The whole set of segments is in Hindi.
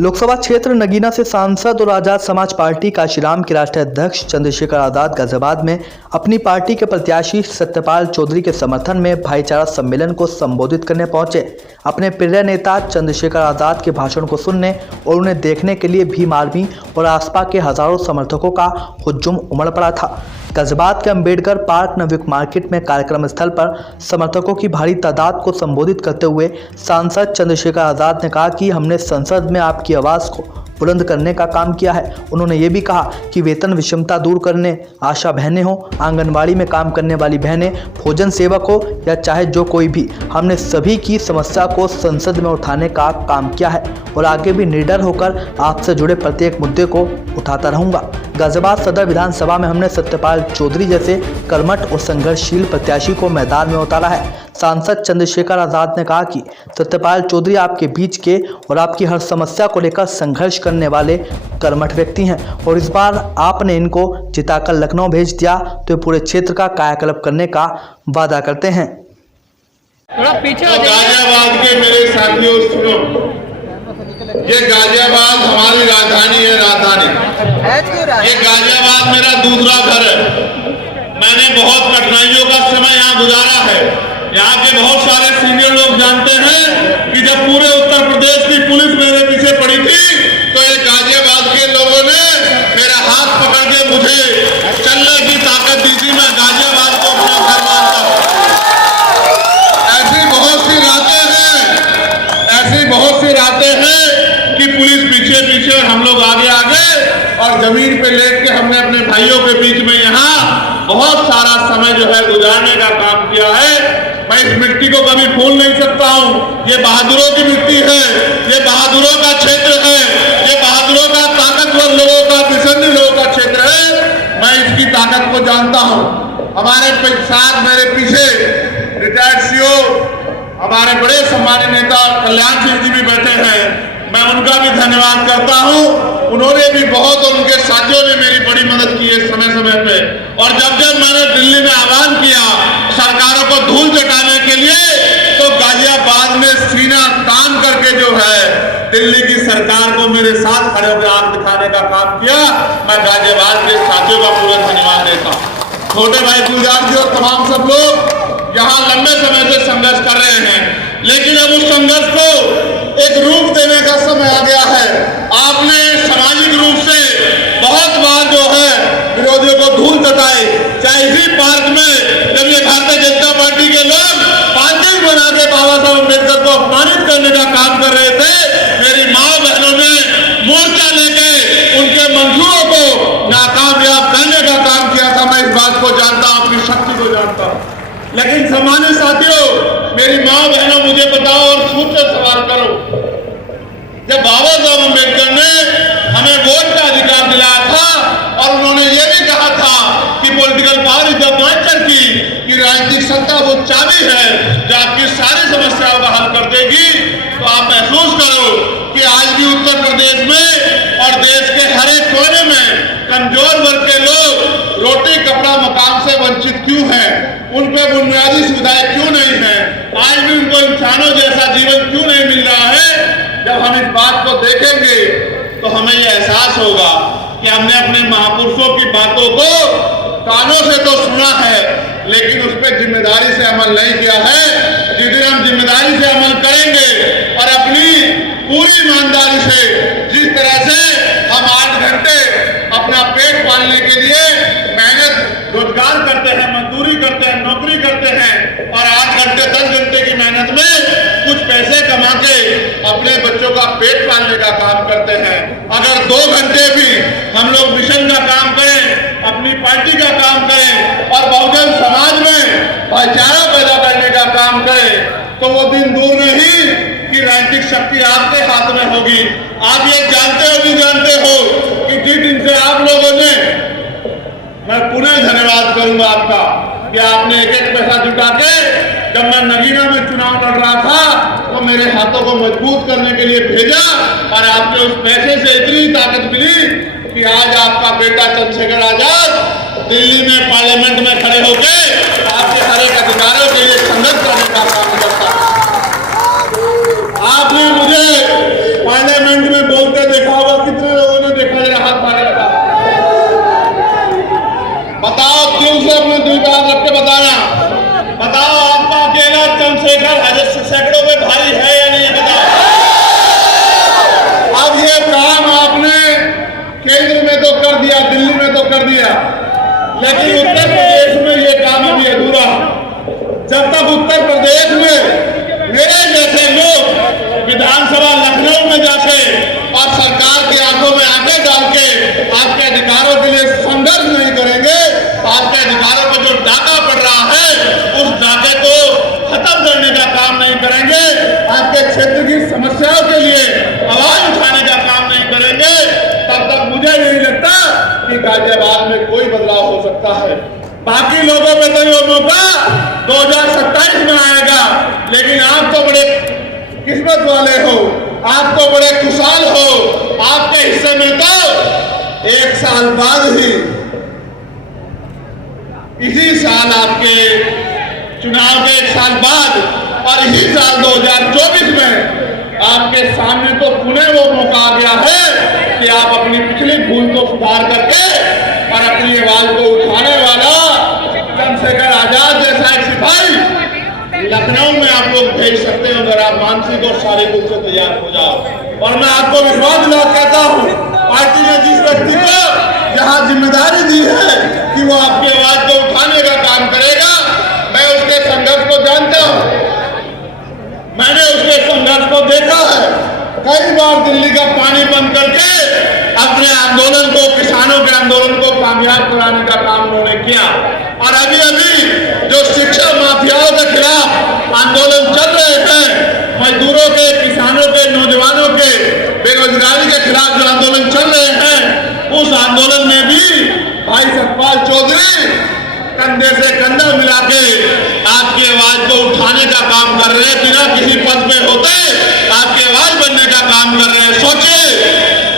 लोकसभा क्षेत्र नगीना से सांसद और आजाद समाज पार्टी काशीराम के राष्ट्रीय अध्यक्ष चंद्रशेखर आजाद गाजियाबाद में अपनी पार्टी के प्रत्याशी सत्यपाल चौधरी के समर्थन में भाईचारा सम्मेलन को संबोधित करने पहुंचे। अपने प्रिय नेता चंद्रशेखर आजाद के भाषण को सुनने और उन्हें देखने के लिए भीम आर्मी और आसपास के हजारों समर्थकों का हुज्जुम उमड़ पड़ा था। गाजियाबाद के अंबेडकर पार्क नवयुग मार्केट में कार्यक्रम स्थल पर समर्थकों की भारी तादाद को संबोधित करते हुए सांसद चंद्रशेखर आजाद ने कहा कि हमने संसद में आपकी आवाज़ को बुलंद करने का काम किया है। उन्होंने ये भी कहा कि वेतन विषमता दूर करने, आशा बहनें हो, आंगनबाड़ी में काम करने वाली बहनें, भोजन सेवक हो या चाहे जो कोई भी, हमने सभी की समस्या को संसद में उठाने का काम किया है और आगे भी निडर होकर आपसे जुड़े प्रत्येक मुद्दे को उठाता रहूंगा। गाजियाबाद सदर विधानसभा में हमने सत्यपाल चौधरी जैसे कर्मठ और संघर्षशील प्रत्याशी को मैदान में उतारा है। सांसद चंद्रशेखर आजाद ने कहा कि सत्यपाल चौधरी आपके बीच के और आपकी हर समस्या को लेकर संघर्ष करने वाले कर्मठ व्यक्ति हैं और इस बार आपने इनको जिताकर लखनऊ भेज दिया तो पूरे क्षेत्र का कायाकल्प करने का वादा करते हैं। थोड़ा पीछे तो गाजियाबाद के मेरे साथियों सुनो, ये गाजियाबाद हमारी राजधानी है। ये गाजियाबाद मेरा दूसरा घर है। मैंने बहुत कठिनाइयों का समय यहाँ गुजारा है। यहाँ के बहुत सारे सीनियर लोग जानते हैं कि जब पूरे उत्तर प्रदेश की पुलिस मेरे पीछे पड़ी थी तो ये गाजियाबाद के लोगों ने मेरा हाथ पकड़ के मुझे चलने की ताकत दी थी। मैं गाजियाबाद को अपना घर मानता हूँ। ऐसी बहुत सी रातें हैं कि पुलिस पीछे पीछे और हम लोग आगे आगे, और जमीन पे लेट के हमने अपने भाइयों के बीच में यहाँ बहुत सारा समय जो है गुजारने का काम किया है। मैं इस मिट्टी को कभी भूल नहीं सकता हूँ। ये बहादुरों की मिट्टी है, ये बहादुरों का क्षेत्र है, ये बहादुरों का, ताकतवर लोगों का, विसर्जी लोगों का क्षेत्र है। मैं इसकी ताकत को जानता हूँ। हमारे साथ मेरे पीछे रिटायर्ड सीओ हमारे बड़े सम्मानित नेता कल्याण सिंह जी भी बैठे हैं। मैं उनका भी धन्यवाद करता हूं। उन्होंने भी बहुत और उनके साथियों ने मेरी बड़ी मदद की है समय समय पे। और जब मैंने दिल्ली में आह्वान किया सरकारों को धूल चटाने के लिए, तो गाजियाबाद में सीना तान करके जो है दिल्ली की सरकार को मेरे साथ खड़े होकर आंख दिखाने का काम किया। मैं गाजियाबाद के साथियों का पूरा धन्यवाद देता हूँ। छोटे भाई गुलजार जी और तमाम सब लोग यहाँ लंबे समय से संघर्ष कर रहे हैं, लेकिन अब उस संघर्ष को एक रूप देने का समय आ गया है। आपने सामाजिक रूप से बहुत बार जो है विरोधियों को धूल चटाई। चाहे इसी पार्क में जब ये भारतीय जनता पार्टी के लोग पार्टी बना के बाबा साहब अम्बेडकर को अपमानित करने का काम कर रहे थे, मेरी माँ बहनों ने मोर्चा लेके उनके मंसूबों को नाकामयाब करने का काम किया था। मैं इस बात को जानता हूँ, अपनी शक्ति को जानता हूँ। लेकिन सम्मानित साथियों, मेरी माँ बहनों, मुझे बताओ और खुद से सवाल करो, जब बाबा साहब अम्बेडकर ने हमें वोट का अधिकार दिलाया था और उन्होंने ये भी कहा था कि political power is the master की, कि राजनीतिक सत्ता वो चाबी है जो आपकी सारी समस्याओं का हल कर देगी, तो आप महसूस करो कि आज भी उत्तर प्रदेश में और देश के हर एक कोने में कमजोर वर्ग के लोग रोटी कपड़ा मकान से वंचित क्यों हैं, उन पर बुनियादी सुविधाएं क्यों नहीं है, आज भी उनको इंसानों जैसा जीवन क्यों नहीं मिल रहा है। जब हम इस बात को देखेंगे तो हमें यह एहसास होगा कि हमने अपने महापुरुषों की बातों को कानों से तो सुना है, लेकिन उस पर जिम्मेदारी से अमल नहीं किया है। जिस दिन हम जिम्मेदारी से अमल करेंगे और अपनी पूरी ईमानदारी से, जिस तरह से हम 8 घंटे अपना पेट पालने के लिए मेहनत रोजगार करते हैं, मजदूरी करते हैं, नौकरी करते हैं और 8 घंटे 10 घंटे की मेहनत में कुछ पैसे कमा के अपने बच्चों का पेट पालने का काम करते हैं, अगर 2 घंटे भी हम लोग मिशन का काम करें, अपनी पार्टी का काम करें और बहुजन समाज में भाईचारा पैदा करने का काम करें, तो वो दिन दूर नहीं कि राजनीतिक शक्ति आपके हाथ में होगी। आप ये जानते हो भी जानते हो कि जिस दिन से आप लोगों ने, मैं पुनः धन्यवाद करूंगा आपका कि आपने एक एक पैसा जुटा के, जब मैं नगीना में चुनाव लड़ रहा था तो मेरे हाथों को मजबूत करने के लिए भेजा और आपने उस पैसे से इतनी ताकत मिली कि आज आपका बेटा चंद्रशेखर आजाद दिल्ली में पार्लियामेंट में खड़े होकर आपके हर एक अधिकारों के लिए संघर्ष करने का काम करता है। आपने मुझे पार्लियामेंट में बोलते आपका अकेला चंद्रशेखर हजार सैकड़ों में भारी है या नहीं बताओ। अब ये काम आपने केंद्र में तो कर दिया, दिल्ली में तो कर दिया, लेकिन उत्तर प्रदेश में ये काम अभी अधूरा। जब तक उत्तर प्रदेश में मेरे जैसे लोग विधानसभा लखनऊ में जाके और सरकार के आंखों में आंखें डाल के आपके अधिकारों के लिए संघर्ष नहीं करेंगे, आपके अधिकारों पर जो डाका पड़ रहा है उस डाके को खत्म करने का काम नहीं करेंगे, आपके क्षेत्र की समस्याओं के लिए आवाज उठाने का काम नहीं करेंगे, तब तक मुझे नहीं लगता कि गाजियाबाद में कोई बदलाव हो सकता है। बाकी लोगों पे तो ये मौका 2027 में आएगा, लेकिन आप तो बड़े किस्मत वाले हो, आप तो बड़े खुशहाल हो। आपके हिस्से में तो 1 साल बाद ही, इसी साल आपके चुनाव के 1 साल बाद और इसी साल 2024 में आपके सामने तो पुनः वो मौका आ गया है कि आप अपनी पिछली भूल को सुधार करके और अपनी आवाज को उठाने वाला चंद्रशेखर आजाद जैसा एक सिपाही लखनऊ में आप लोग भेज सकते हो, अगर आप मानसिक और शारीरिक रूप से तैयार हो जाओ। और मैं आपको विश्वास दिला कहता हूँ, पार्टी ने जिस व्यक्ति को जहाँ जिम्मेदारी दी है कि वो आपकी आवाज को उठाने का काम करेगा, मैं उसके संघर्ष को जानता हूँ, मैंने उसके संघर्ष को देखा है। कई बार दिल्ली का पानी बंद करके अपने आंदोलन को, किसानों के आंदोलन को कामयाब कराने का काम उन्होंने किया। और अभी अभी जो शिक्षा माफियाओं के खिलाफ आंदोलन चल रहे हैं, मजदूरों के, किसानों के, नौजवानों के, बेरोजगारी के खिलाफ जो आंदोलन चल रहे हैं, उस आंदोलन में भी भाई सतपाल चौधरी कंधे से कंधा मिला के आपकी आवाज को उठाने का काम कर रहे हैं। बिना किसी पद पे होते आपकी आवाज बनने का काम कर रहे हैं। सोचिए,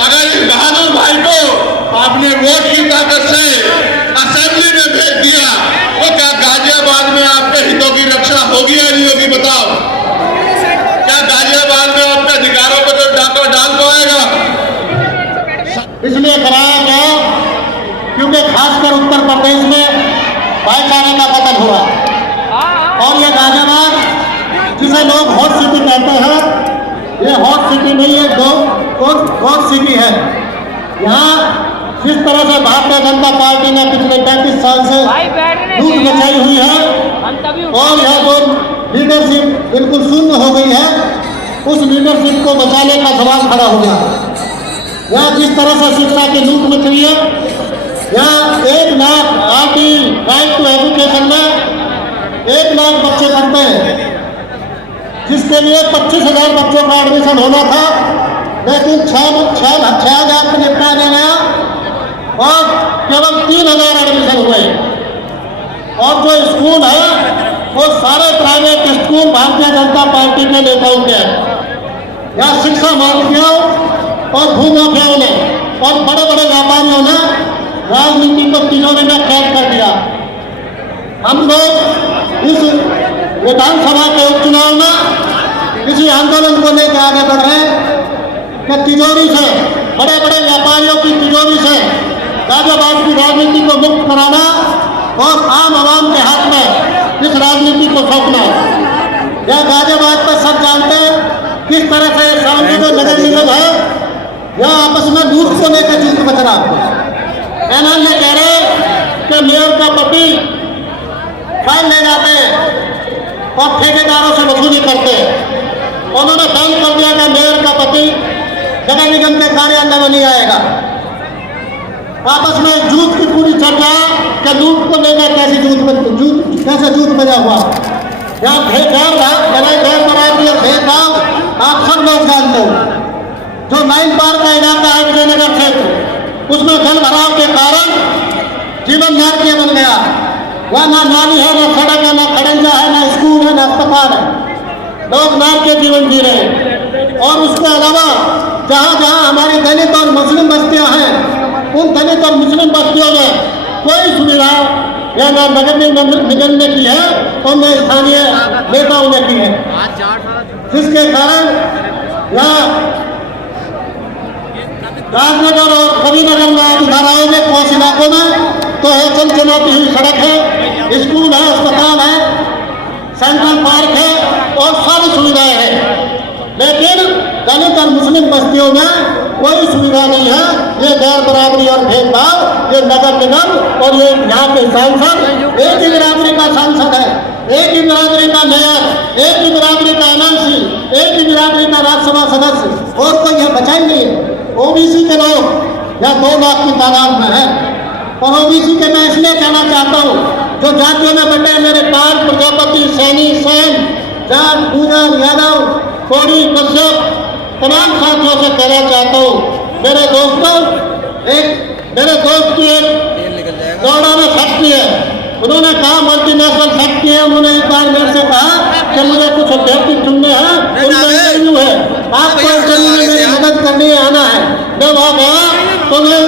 अगर इस बहादुर भाई को आपने वोट की ताकत से असेंबली में भेज दिया तो क्या गाजियाबाद में आपके हितों की रक्षा होगी या नहीं होगी बताओ? क्या गाजियाबाद में आपके अधिकारों पर जो डाका डाल पाएगा? इसलिए कराया गया क्योंकि खासकर उत्तर प्रदेश में भाईचारे का पतन हुआ और ये गाजियाबाद जिसे लोग हॉट सिटी कहते हैं, ये हॉट सिटी नहीं है, गॉड सिटी है। यहाँ जिस तरह से भारतीय जनता पार्टी ने पिछले 35 साल से लूट मचाई हुई है और यह जो लीडरशिप बिल्कुल शून्य हो गई है, उस लीडरशिप को बचाने का सवाल खड़ा हो गया। यहाँ जिस तरह से शिक्षा की लूट मची है, यहाँ 1 lakh RT right to education में 1 लाख बच्चे पढ़ते हैं, जिसके लिए 25,000 बच्चों का एडमिशन होना था, लेकिन 6,000 से निपटा दिया गया और केवल 3,000 एडमिशन हुए। और जो स्कूल है वो सारे private school Bharatiya Janata party के नेताओं के हैं। यहाँ शिक्षा माफियाओं और भूमाफियाओं ने और बड़े बड़े व्यापारियों ने राजनीति को तिजोरी में कैद कर दिया। हम लोग इस विधानसभा के उपचुनाव में इसी आंदोलन को लेकर आगे बढ़ रहे हैं कि तिजोरी से, बड़े बड़े व्यापारियों की तिजोरी से गाजियाबाद की राजनीति को मुक्त कराना और आम आवाम के हाथ में इस राजनीति को सौंपना। यह गाजियाबाद पर सब जानते हैं किस तरह से सामने जो नगर निगम है यह आपस में लूट को लेकर जिद बच रहा। एनएल ये कह रहे कि मेयर का पति फाइन ले जाते हैं और ठेकेदारों से वसूली करते हैं। उन्होंने बैन कर दिया कि मेयर का पति नगर निगम के कार्यालय में नहीं आएगा। आपस में जूत की पूरी चर्चा कि लूट को लेकर कैसे जूत बजा हुआ। यहाँ भेदभाव आप सब लोग जानते हो। जो 9 पार का इलाका है विजयनगर क्षेत्र, उसमें जल भराव के कारण जीवन नाट्य बन गया। वह ना नाली है, ना सड़क है, ना खड़ंजा है, ना स्कूल है, ना अस्पताल है। लोग नाट्य जीवन जी रहे हैं। और उसके अलावा जहाँ जहाँ हमारी दलित और मुस्लिम बस्तियाँ हैं, उन दलित और मुस्लिम बस्तियों में कोई सुविधा या ना नगर निगम ने की है और न स्थानीय नेताओं ने की है, जिसके कारण यहाँ राजनगर और कबीरनगर में आप धाराओं में कुछ इलाकों में तो है चल चलाती हुई सड़क है, स्कूल है, अस्पताल है, सेंट्रल पार्क है और सारी सुविधाएं हैं, लेकिन दलित और मुस्लिम बस्तियों में कोई सुविधा नहीं है। ये गैर बराबरी और भेदभाव, ये नगर निगम और ये यहाँ के सांसद एक ही बिरादरी का सांसद है, एक ही बिरादरी का मेयर, एक ही बिरादरी का एमएलसी, एक ही बिरादरी का राज्यसभा सदस्य, और कोई यहाँ बचा ही नहीं है। ओबीसी के लोग यहाँ 2 लाख की तादाद में है, और ओबीसी के मैं इसलिए कहना चाहता हूँ, जो जातियों में बटे मेरे पाल, प्रजापति, सैनी, सेन, जाट, पूजन, यादव, कोड़ी, कश्यप, तमाम साथियों से कहना चाहता हूँ, मेरे दोस्तों, मेरे दोस्त की एक दौड़ा में फैक्ट्री है, उन्होंने कहा मल्टीनेशनल फैक्ट्री है, उन्होंने एक बार मेरे से कहा कि मुझे कुछ अभ्यर्थी चुनने हैं, उनका इंटरव्यू है, आपको इंटरव्यू में मेरी मदद करनी है, आना है। मैं वहाँ गया तो मैं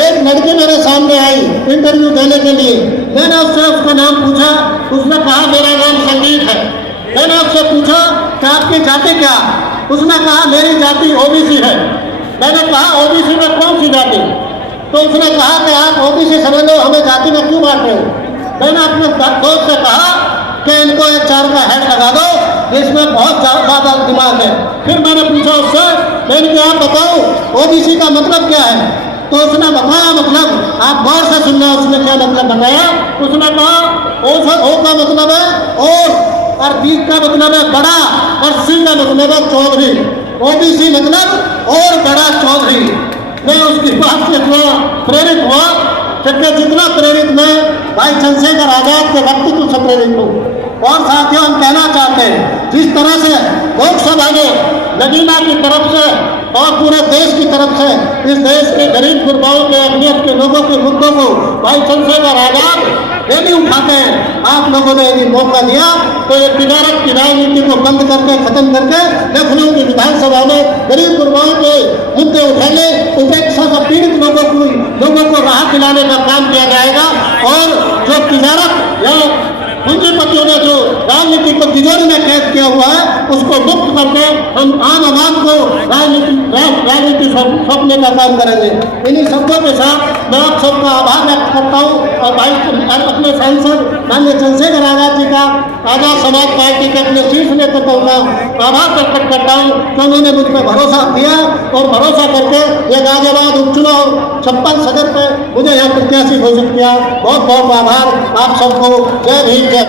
एक लड़की मेरे सामने आई इंटरव्यू देने के लिए, मैंने उससे उसका नाम पूछा, उसने कहा मेरा नाम संगीत है। मैंने उससे पूछा कि आपकी जाति क्या, उसने कहा मेरी जाति ओबीसी है। मैंने कहा ओबीसी में कौन सी जाति, तो उसने कहा कि आप ओबीसी समझ लो, हमें जाति में क्यों बांट रहे हो। मैंने अपने दोस्त से कहा कि इनको एक 4 का हेड लगा दो, इसमें बहुत ज़्यादा दिमाग है। फिर मैंने पूछा उससे, मैंने कहा आप बताओ ओबीसी का मतलब क्या है, तो उसने बताया मतलब, आप गौर से सुनना उसने क्या मतलब बताया। उसने कहा ओ का मतलब है और बी का मतलब है बड़ा, और सी का मतलब है चौधरी, ओबीसी मतलब और बड़ा चौधरी। मैं उसकी बात से इतना प्रेरित हुआ, क्योंकि जितना प्रेरित मैं भाई चंद्रशेखर आजाद के व्यक्तित्व से प्रेरित हूँ। और साथियों, हम कहना चाहते हैं, जिस तरह से लोकसभा ने नगीना की तरफ से और पूरे देश की तरफ से इस देश के गरीब गुरबाओं के, अकलियत के लोगों के मुद्दों को भाई चंद्रशेखर आजाद ये भी उठाते हैं, आप लोगों ने यदि मौका दिया तो ये तिजारत की राजनीति को बंद करके, खत्म करके लखनऊ की विधानसभा में गरीब गुरबाओं के मुद्दे उठाने, उपेक्षा से पीड़ित लोगों को राहत दिलाने का काम किया जाएगा। और जो तिजारत या पूंजीपतियों ने जो राजनीति को तिजोरी में कैद किया हुआ है, उसको मुक्त करके हम आम आवाम को राजनीति सौंपने का काम करेंगे। इन्हीं शब्दों के साथ मैं आप सबका आभार व्यक्त करता हूँ और भाई अपने सांसद माननीय चंद्रशेखर आजाद जी का, आजाद समाज पार्टी के अपने शीर्ष नेतृत्व का आभार प्रकट करता हूँ कि उन्होंने मुझ पर भरोसा दिया और भरोसा करके ये गाजियाबाद उपचुनाव 56 सदर पर मुझे यहाँ प्रत्याशी घोषित किया। बहुत बहुत आभार आप सबको। जय भीम, जय